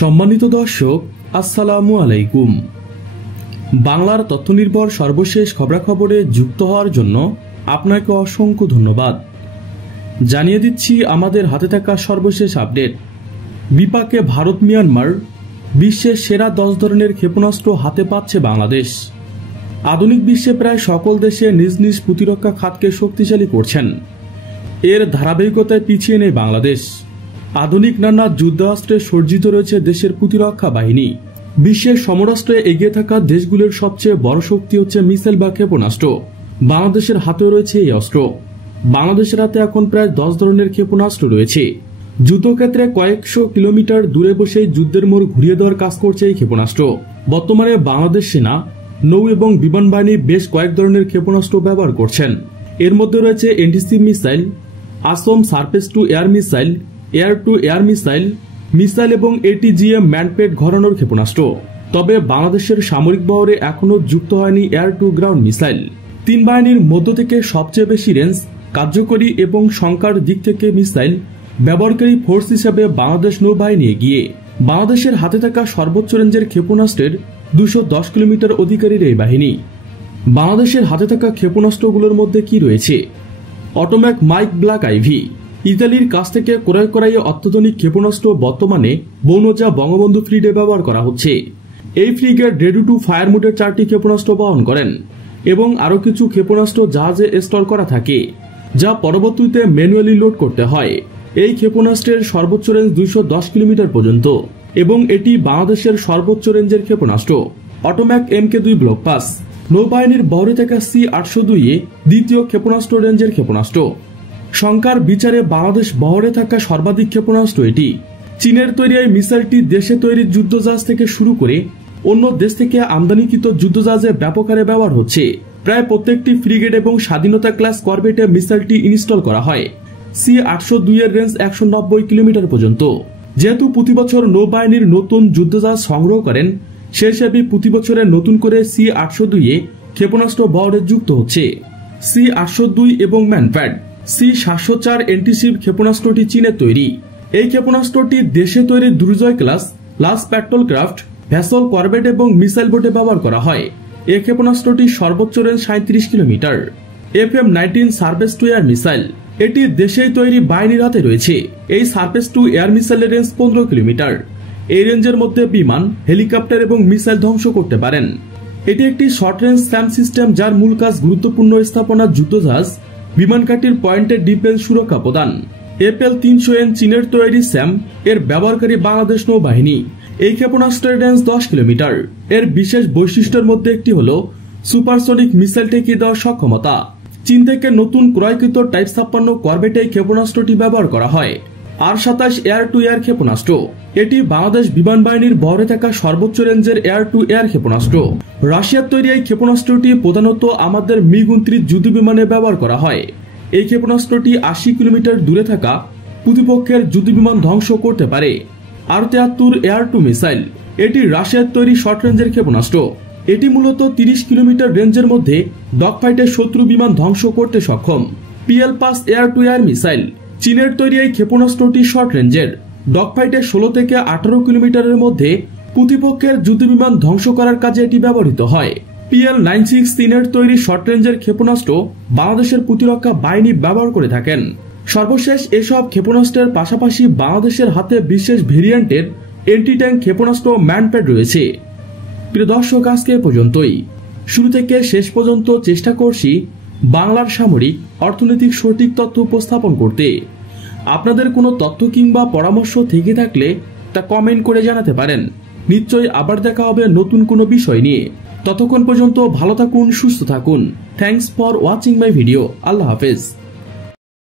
সম্মানিত দর্শক, আসসালামু আলাইকুম। বাংলার তথ্যনির্ভর সর্বশেষ খবরাখবরে যুক্ত হওয়ার জন্য আপনাকে অসংখ্য ধন্যবাদ। জানিয়ে দিচ্ছি আমাদের হাতে থাকা সর্বশেষ আপডেট। বিপাকে ভারত মিয়ানমার, বিশ্বের সেরা 10 ধরনের ক্ষেপণাস্ত্র হাতে পাচ্ছে বাংলাদেশ। আধুনিক বিশ্বে প্রায় সকল দেশে নিজ নিজ প্রতিরক্ষা খাতকে শক্তিশালী করছেন। এর ধারাবাহিকতায় পিছিয়ে নেই বাংলাদেশ। আধুনিক নানা যুদ্ধাস্ত্রে সজ্জিত রয়েছে দেশের প্রতিরক্ষা বাহিনী। বিশ্বের সমরাস্ত্রে এগিয়ে থাকা দেশগুলোর সবচেয়ে বড় শক্তি হচ্ছে মিসাইল বা ক্ষেপণাস্ত্র। বাংলাদেশের হাতেও রয়েছে এই অস্ত্র। বাংলাদেশের হাতে এখন প্রায় 10 ধরনের ক্ষেপণাস্ত্র রয়েছে। যুদ্ধক্ষেত্রে কয়েকশো কিলোমিটার দূরে বসে যুদ্ধের মোড় ঘুরিয়ে দেওয়ার কাজ করছে এই ক্ষেপণাস্ত্র। বর্তমানে বাংলাদেশ সেনা, নৌ এবং বিমান বাহিনী বেশ কয়েক ধরনের ক্ষেপণাস্ত্র ব্যবহার করছেন। এর মধ্যে রয়েছে এনটিসি মিসাইল, আসম surface to air missile, air to air missile, missile এবং এটিজিএম ম্যানপেড ঘরানোর ক্ষেপণাস্ত্র। তবে বাংলাদেশের সামরিক বহরে এখনও যুক্ত হয়নি এয়ার টু গ্রাউন্ড মিসাইল। 3 বাহিনীর মধ্য থেকে সবচেয়ে বেশি রেঞ্জ, কার্যকরী এবং সংখ্যার দিক থেকে মিসাইল ব্যবহারকারী ফোর্স হিসেবে বাংলাদেশ নৌবাহিনী এগিয়ে। বাংলাদেশের হাতে থাকা সর্বোচ্চ রেঞ্জের ক্ষেপণাস্ত্রের 210 কিলোমিটার অধিকারীর এই বাহিনী। বাংলাদেশের হাতে থাকা ক্ষেপণাস্ত্রগুলোর মধ্যে কি রয়েছে? অটোম্যাক মাইক ব্ল্যাক আইভি, ইতালির কাছ থেকে ক্রয় করা এই অত্যাধুনিক ক্ষেপণাস্ত্র বর্তমানে বনজা বঙ্গবন্ধু ফ্লিটে ব্যবহার করা হচ্ছে। এই ফ্রিগেট রেডি টু ফায়ার মোডের 4টি ক্ষেপণাস্ত্র বহন করেন এবং আরও কিছু ক্ষেপণাস্ত্র জাহাজে স্টোর করা থাকে, যা পরবর্তীতে ম্যানুয়ালি লোড করতে হয়। এই ক্ষেপণাস্ত্রের সর্বোচ্চ রেঞ্জ 210 কিলোমিটার পর্যন্ত এবং এটি বাংলাদেশের সর্বোচ্চ রেঞ্জের ক্ষেপণাস্ত্র। অটোম্যাক MK2 ব্লক পাস, নৌবাহিনীর বহরে থাকা C-802 দ্বিতীয় ক্ষেপণাস্ত্র রেঞ্জের ক্ষেপণাস্ত্র। সংখ্যার বিচারে বাংলাদেশ বহরে থাকা সর্বাধিক ক্ষেপণাস্ত্র এটি। চীনের তৈরি এই মিসাইলটি দেশে তৈরি যুদ্ধজাহাজ থেকে শুরু করে অন্য দেশ থেকে আমদানিকৃত যুদ্ধজাহাজে ব্যাপক হারে ব্যবহার হচ্ছে। প্রায় প্রত্যেকটি ফ্রিগেট এবং স্বাধীনতা ক্লাস করভেটে মিসাইলটি ইনস্টল করা হয়। C-802 এর রেঞ্জ 190 কিলোমিটার পর্যন্ত। যেহেতু প্রতি বছর নৌবাহিনীর নতুন যুদ্ধজাহাজ সংগ্রহ করেন, সে হিসেবে প্রতি বছরে নতুন করে C-802 ক্ষেপণাস্ত্র বহরে যুক্ত হচ্ছে। C-802 এবং ম্যানপ্যাড C-704 এন্টিশিপ ক্ষেপণাস্ত্রটি চীনের তৈরি। এই ক্ষেপণাস্ত্রটি দেশে তৈরি দুর্জয় ক্লাস, লাস প্যাট্রোল ক্রাফট, ভ্যাসল করভেট এবং মিসাইল বোটে ব্যবহার করা হয়। এই ক্ষেপণাস্ত্রটির সর্বোচ্চ range 37 kilometre. FM-19 surface to air missile, এটি দেশেই তৈরি বাহিনীর হাতে রয়েছে। এই সারফেস টু এয়ার মিসাইলের রেঞ্জ 15 কিলোমিটার। এই রেঞ্জের মধ্যে বিমান, হেলিকপ্টার এবং মিসাইল ধ্বংস করতে পারেন। এটি একটি শর্ট রেঞ্জ স্যাম সিস্টেম, যার মূল কাজ গুরুত্বপূর্ণ স্থাপনা, যুদ্ধজাহাজ, বিমান ঘাঁটির পয়েন্টে ডিফেন্স সুরক্ষা প্রদান। FL-300N চীনের তৈরি স্যাম, এর ব্যবহারকারী বাংলাদেশ নৌবাহিনী। এই ক্ষেপণাস্ত্রের রেঞ্জ 10 কিলোমিটার। এর বিশেষ বৈশিষ্ট্যের মধ্যে একটি হল সুপারসনিক মিসাইল ঠেকিয়ে দেওয়ার সক্ষমতা। চীন থেকে নতুন ক্রয়কৃত টাইপ 56 করভেটে এই ক্ষেপণাস্ত্রটি ব্যবহার করা হয়। R-27 এয়ার টু এয়ার ক্ষেপণাস্ত্র, এটি বাংলাদেশ বিমান বাহিনীর বহরে থাকা সর্বোচ্চ রেঞ্জের এয়ার টু এয়ার ক্ষেপণাস্ত্র। রাশিয়ার তৈরি এই ক্ষেপণাস্ত্রটি প্রধানত আমাদের MiG-29 যুদ্ধ বিমানে ব্যবহার করা হয়। এই ক্ষেপণাস্ত্রটি 80 কিলোমিটার দূরে থাকা প্রতিপক্ষের যুদ্ধ বিমান ধ্বংস করতে পারে। R-73 এয়ার টু মিসাইল, এটি রাশিয়ার তৈরি শর্ট রেঞ্জের ক্ষেপণাস্ত্র। এটি মূলত 30 কিলোমিটার রেঞ্জের মধ্যে ডগফাইটে শত্রু বিমান ধ্বংস করতে সক্ষম। PL-5 air to air missile, চীনের তৈরি এই ক্ষেপণাস্ত্রটি শর্ট রেঞ্জের। ডগফাইটে 16 থেকে 18 কিলোমিটারের মধ্যে প্রতিপক্ষের যুদ্ধবিমান ধ্বংস করার কাজে এটি ব্যবহৃত হয়। PL-96 চীনের তৈরি শর্ট রেঞ্জের ক্ষেপণাস্ত্র বাংলাদেশের প্রতিরক্ষা বাহিনী ব্যবহার করে থাকেন। সর্বশেষ এসব ক্ষেপণাস্ত্রের পাশাপাশি বাংলাদেশের হাতে বিশেষ ভেরিয়েন্টের এন্টি ট্যাঙ্ক ক্ষেপণাস্ত্র ম্যানপ্যাড রয়েছে। প্রিয় দর্শক, আজকে এ পর্যন্তই। শুরু থেকে শেষ পর্যন্ত চেষ্টা করছি বাংলার সামরিক অর্থনৈতিক সঠিক তথ্য উপস্থাপন করতে। আপনাদের কোনো তথ্য কিংবা পরামর্শ থেকে থাকলে তা কমেন্ট করে জানাতে পারেন। নিশ্চয়ই আবার দেখা হবে নতুন কোনো বিষয় নিয়ে। ততক্ষণ পর্যন্ত ভালো থাকুন, সুস্থ থাকুন। Thanks for watching my video. আল্লাহ হাফেজ।